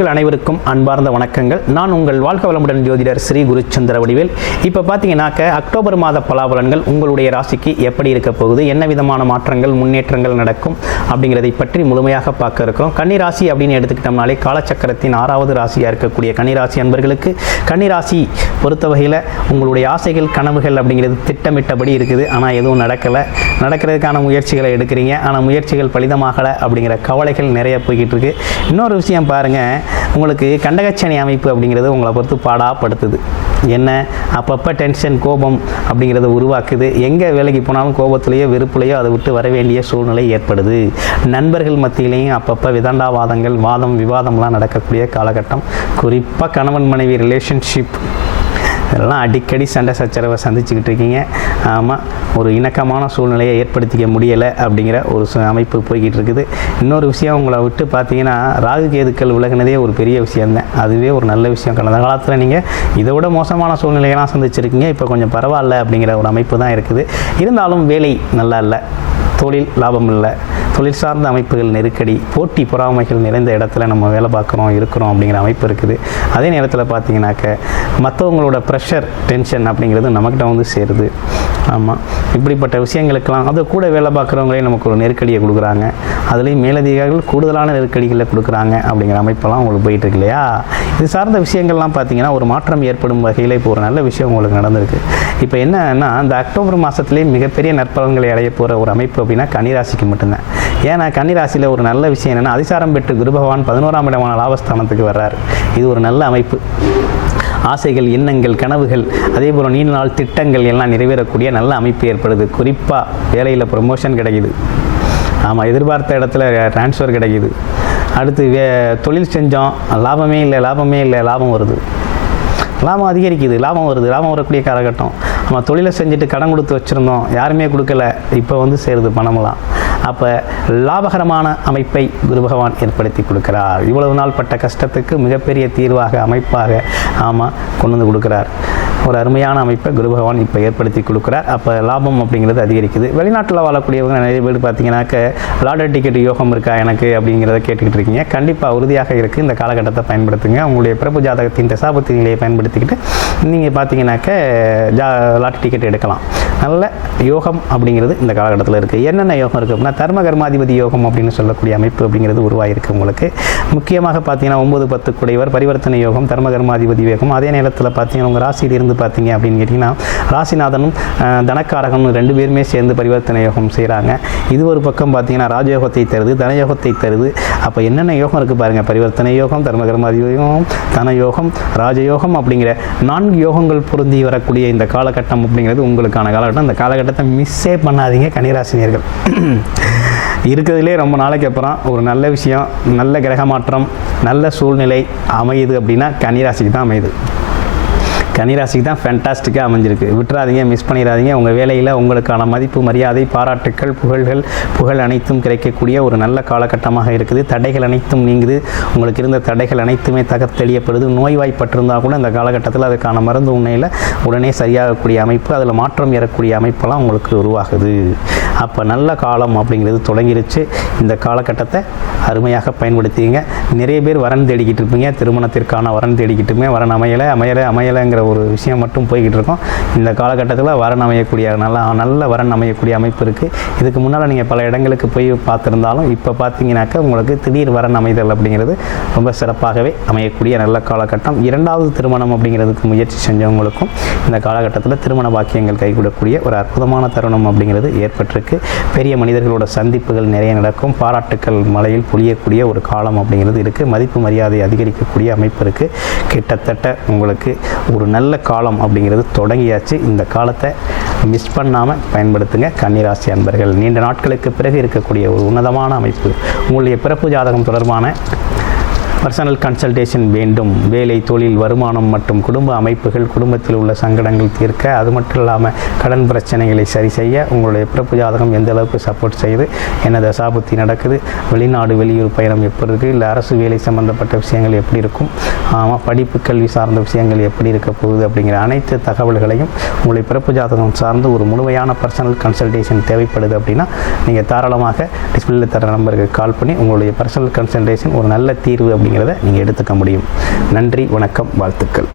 நேயர்கள் அனைவருக்கும் அன்பார்ந்த வணக்கங்கள். நான் உங்கள் வாழ்க வளமுடன் ஜோதிடர் ஸ்ரீ குருச்சந்திர வடிவேல். இப்போ பார்த்தீங்கன்னாக்க அக்டோபர் மாத பலாபலன்கள் உங்களுடைய ராசிக்கு எப்படி இருக்க போகுது, என்ன விதமான மாற்றங்கள் முன்னேற்றங்கள் நடக்கும் அப்படிங்கிறதை பற்றி முழுமையாக பார்க்க இருக்கிறோம். கன்னிராசி அப்படின்னு எடுத்துக்கிட்டோம்னாலே காலச்சக்கரத்தின் 6வது ராசியாக இருக்கக்கூடிய கன்னிராசி அன்பர்களுக்கு கன்னிராசி பொறுத்த வகையில் உங்களுடைய ஆசைகள் கனவுகள் அப்படிங்கிறது திட்டமிட்டபடி இருக்குது. ஆனால் எதுவும் நடக்கிறதுக்கான முயற்சிகளை எடுக்கிறீங்க, ஆனால் முயற்சிகள் பலிதமாகலை அப்படிங்கிற கவலைகள் நிறைய போய்கிட்டு இருக்கு. இன்னொரு விஷயம் பாருங்கள், உங்களுக்கு கண்டகச்சனி அமைப்பு அப்படிங்கிறது உங்களை பொறுத்து பாடாப்படுத்துது. என்ன, அப்பப்போ டென்ஷன் கோபம் அப்படிங்கிறத உருவாக்குது. எங்கே வேலைக்கு போனாலும் கோபத்திலேயோ வெறுப்புலையோ அதை விட்டு வர வேண்டிய சூழ்நிலை ஏற்படுது. நண்பர்கள் மத்தியிலையும் அப்பப்போ விதண்டாவாதங்கள் வாதம் விவாதம்லாம் நடக்கக்கூடிய காலகட்டம். குறிப்பாக கணவன் மனைவி ரிலேஷன்ஷிப் இதெல்லாம் அடிக்கடி சண்டை சச்சரவை சந்திச்சுக்கிட்டு இருக்கீங்க. ஆமாம், ஒரு இணக்கமான சூழ்நிலையை ஏற்படுத்திக்க முடியலை அப்படிங்கிற ஒரு அமைப்பு போய்கிட்டு இருக்குது. இன்னொரு விஷயம், உங்களை விட்டு பார்த்தீங்கன்னா ராகு கேதுக்கள் விலகினதே ஒரு பெரிய விஷயம்தான். அதுவே ஒரு நல்ல விஷயம். கடந்த காலத்தில் நீங்கள் இதை விட மோசமான சூழ்நிலையெல்லாம் சந்திச்சிருக்கீங்க. இப்போ கொஞ்சம் பரவாயில்ல அப்படிங்கிற ஒரு அமைப்பு தான் இருக்குது. இருந்தாலும் வேலை நல்லா இல்லை, தொழில் லாபம் இல்லை, தொழில் சார்ந்த அமைப்புகள் நெருக்கடி, போட்டி பொறாமைகள் நிறைந்த இடத்துல நம்ம வேலை பார்க்குறோம் இருக்கிறோம் அப்படிங்கிற அமைப்பு இருக்குது. அதே நேரத்தில் பார்த்தீங்கன்னாக்க மற்றவங்களோட ப்ரெஷர் டென்ஷன் அப்படிங்கிறது நமக்கிட்ட வந்து சேருது. ஆமாம், இப்படிப்பட்ட விஷயங்களுக்கெல்லாம் அது கூட வேலை பார்க்குறவங்களே நமக்கு ஒரு நெருக்கடியை கொடுக்குறாங்க. அதுலேயும் மேலதிகாரிகள் கூடுதலான நெருக்கடிகளை கொடுக்குறாங்க அப்படிங்கிற அமைப்பெல்லாம் உங்களுக்கு போயிட்டு இருக்கு இல்லையா? இது சார்ந்த விஷயங்கள்லாம் பார்த்தீங்கன்னா ஒரு மாற்றம் ஏற்படும் வகையில் இப்போ ஒரு நல்ல விஷயம் உங்களுக்கு நடந்திருக்கு. இப்போ என்னன்னா, இந்த அக்டோபர் மாதத்துலேயே மிகப்பெரிய நற்பலன்களை அடைய போகிற ஒரு அமைப்பு அப்படின்னா கன்னிராசிக்கு மட்டும்தான். ஏன்னா கன்னிராசியில் ஒரு நல்ல விஷயம் என்னென்னா, அதிசாரம் பெற்று குரு பகவான் 11ஆம் இடமான லாபஸ்தானத்துக்கு வர்றாரு. இது ஒரு நல்ல அமைப்பு. ஆசைகள், எண்ணங்கள், கனவுகள், அதே போல் நீண்ட நாள் திட்டங்கள் எல்லாம் நிறைவேறக்கூடிய நல்ல அமைப்பு ஏற்படுது. குறிப்பாக வேலையில் ப்ரமோஷன் கிடைக்குது. ஆமாம், எதிர்பார்த்த இடத்துல ட்ரான்ஸ்ஃபர் கிடைக்குது. அடுத்து தொழில் செஞ்சோம், லாபமே இல்லை லாபம் வருது, லாபம் அதிகரிக்குது, லாபம் வருது, லாபம் வரக்கூடிய காலகட்டம். நம்ம தொழிலை செஞ்சுட்டு கடன் கொடுத்து வச்சுருந்தோம், யாருமே கொடுக்கல, இப்போ வந்து சேருது பணமெல்லாம். அப்போ லாபகரமான அமைப்பை குரு பகவான் ஏற்படுத்தி கொடுக்குறார். இவ்வளவு நாள் பட்ட கஷ்டத்துக்கு மிகப்பெரிய தீர்வாக அமைப்பாக கொண்டு வந்து கொடுக்குறார். ஒரு அருமையான அமைப்பை குரு பகவான் இப்போ ஏற்படுத்தி கொடுக்குறார். அப்போ லாபம் அப்படிங்கிறது அதிகரிக்குது. வெளிநாட்டில் வாழக்கூடியவங்க நிறைய பேர் பார்த்தீங்கன்னாக்க லாட்டரி டிக்கெட் யோகம் இருக்கா எனக்கு அப்படிங்கிறத கேட்டுக்கிட்டு இருக்கீங்க. கண்டிப்பாக உறுதியாக இருக்குது. இந்த காலகட்டத்தை பயன்படுத்துங்க. உங்களுடைய பிறப்பு ஜாதகத்தின் தசாபுத்தி நிலையை பயன்படுத்திக்கிட்டு நீங்கள் பார்த்தீங்கன்னாக்க லாட்டரி டிக்கெட் எடுக்கலாம். நல்ல யோகம் அப்படிங்கிறது இந்த காலகட்டத்தில் இருக்குது. என்னென்ன யோகம் இருக்குது அப்படின்னா, தர்ம கர்மாதிபதி யோகம் அப்படின்னு சொல்லக்கூடிய அமைப்பு அப்படிங்கிறது உருவாகிருக்கு உங்களுக்கு. முக்கியமாக பார்த்தீங்கன்னா 9-10 குடையவர் பரிவர்த்தனை யோகம், தர்ம கர்மாதிபதி யோகம். அதே நேரத்தில் பார்த்தீங்கன்னா உங்கள் ராசியிலிருந்து பார்த்தீங்க அப்படின்னு கேட்டிங்கன்னா ராசிநாதனும் தனக்காரகனும் 2 பேருமே சேர்ந்து பரிவர்த்தனை யோகம் செய்கிறாங்க. இது ஒரு பக்கம் பார்த்தீங்கன்னா ராஜயோகத்தை தருது, தனயோகத்தை தருது. அப்போ என்னென்ன யோகம் இருக்குது பாருங்கள், பரிவர்த்தனை யோகம், தர்ம கர்மாதிபதி யோகம், தனயோகம், ராஜயோகம் அப்படிங்கிற 4 யோகங்கள் பொருந்தி வரக்கூடிய இந்த காலகட்டம் அப்படிங்கிறது உங்களுக்கான காலகட்டம். இந்த காலகட்டத்தை மிஸ்ஸே பண்ணாதீங்க கன்னிராசினியர்கள். இருக்கிறதுலே ரொம்ப நாளைக்கு அப்புறம் ஒரு நல்ல விஷயம், நல்ல கிரக மாற்றம், நல்ல சூழ்நிலை அமையுது அப்படின்னா கன்னிராசிக்கு தான் அமையுது. கன்னிராசிக்கு தான் ஃபேண்டாஸ்டிக்காக அமைஞ்சிருக்கு. விட்டுறாதீங்க, மிஸ் பண்ணிடாதீங்க. உங்கள் வேலையில் உங்களுக்கான மதிப்பு, மரியாதை, பாராட்டுக்கள், புகழ் அனைத்தும் கிடைக்கக்கூடிய ஒரு நல்ல காலகட்டமாக இருக்குது. தடைகள் அனைத்தும் நீங்குது. உங்களுக்கு இருந்த தடைகள் அனைத்துமே தகர்த்தெளியப்படுது. நோய்வாய்ப்பட்டிருந்தால் கூட இந்த காலகட்டத்தில் அதுக்கான மருந்து உண்மையில் உடனே சரியாகக்கூடிய அமைப்பு, அதில் மாற்றம் ஏறக்கூடிய அமைப்பெல்லாம் உங்களுக்கு உருவாகுது. அப்போ நல்ல காலம் அப்படிங்கிறது தொடங்கிருச்சு. இந்த காலகட்டத்தை அருமையாக பயன்படுத்திங்க. நிறைய பேர் வரன் தேடிக்கிட்டு இருப்பீங்க, திருமணத்திற்கான வரன் தேடிக்கிட்டு இருப்பீங்க. வரன் அமையலைங்கிற ஒரு விஷயம் மட்டும் போய்கிட்டு இருக்கோம். இந்த காலகட்டத்தில் வரன் அமையக்கூடிய நல்ல வரன் அமையக்கூடிய அமைப்பு இருக்குது. இதுக்கு முன்னால் நீங்கள் பல இடங்களுக்கு போய் பார்த்துருந்தாலும் இப்போ பார்த்தீங்கன்னாக்கா உங்களுக்கு திடீர் வரன் அமைதல் அப்படிங்கிறது ரொம்ப சிறப்பாகவே அமையக்கூடிய நல்ல காலகட்டம். 2வது திருமணம் அப்படிங்கிறதுக்கு முயற்சி செஞ்சவங்களுக்கும் இந்த காலகட்டத்தில் திருமண பாக்கியங்கள் கைகூடக்கூடிய ஒரு அற்புதமான தருணம் அப்படிங்கிறது ஏற்பட்டிருக்கு. பெரிய மனிதர்களோட சந்திப்புகள் நிறைய நடக்கும். பாராட்டுக்கள் மலையில் பொழியக்கூடிய ஒரு காலம் அப்படிங்கிறது இருக்குது. மதிப்பு மரியாதை அதிகரிக்கக்கூடிய அமைப்பு இருக்குது. கிட்டத்தட்ட உங்களுக்கு ஒரு நல்ல காலம் அப்படிங்கிறது தொடங்கியாச்சு. இந்த காலத்தை மிஸ் பண்ணாமல் பயன்படுத்துங்க கன்னிராசி அன்பர்கள். நீண்ட நாட்களுக்கு பிறகு இருக்கக்கூடிய ஒரு உன்னதமான அமைப்பு. உங்களுடைய பிறப்பு ஜாதகம் தொடர்பான பர்சனல் கன்சல்டேஷன் வேண்டும். வேலை, தொழில், வருமானம் மற்றும் குடும்ப அமைப்புகள், குடும்பத்தில் உள்ள சங்கடங்கள் தீர்க்க, அது மட்டும் இல்லாமல் கடன் பிரச்சனைகளை சரி செய்ய உங்களுடைய பிறப்பு ஜாதகம் எந்த அளவுக்கு சப்போர்ட் செய்யுது, என்ன தசாபுத்தி நடக்குது, வெளிநாடு வெளியூர் பயணம் எப்படி இருக்குது, இல்லை அரசு வேலை சம்பந்தப்பட்ட விஷயங்கள் எப்படி இருக்கும், படிப்பு கல்வி சார்ந்த விஷயங்கள் எப்படி இருக்க போகுது அப்படிங்கிற அனைத்து தகவல்களையும் உங்களுடைய பிறப்பு ஜாதகம் சார்ந்து ஒரு முழுமையான பர்சனல் கன்சல்டேஷன் தேவைப்படுது அப்படின்னா நீங்கள் தாராளமாக டிஸ்பிளேல தர நம்பருக்கு கால் பண்ணி உங்களுடைய பர்சனல் கன்சல்டேஷன் ஒரு நல்ல தீர்வு அப்படி அப்படிங்கிறத நீங்கள் எடுத்துக்க முடியும். நன்றி, வணக்கம், வாழ்த்துக்கள்.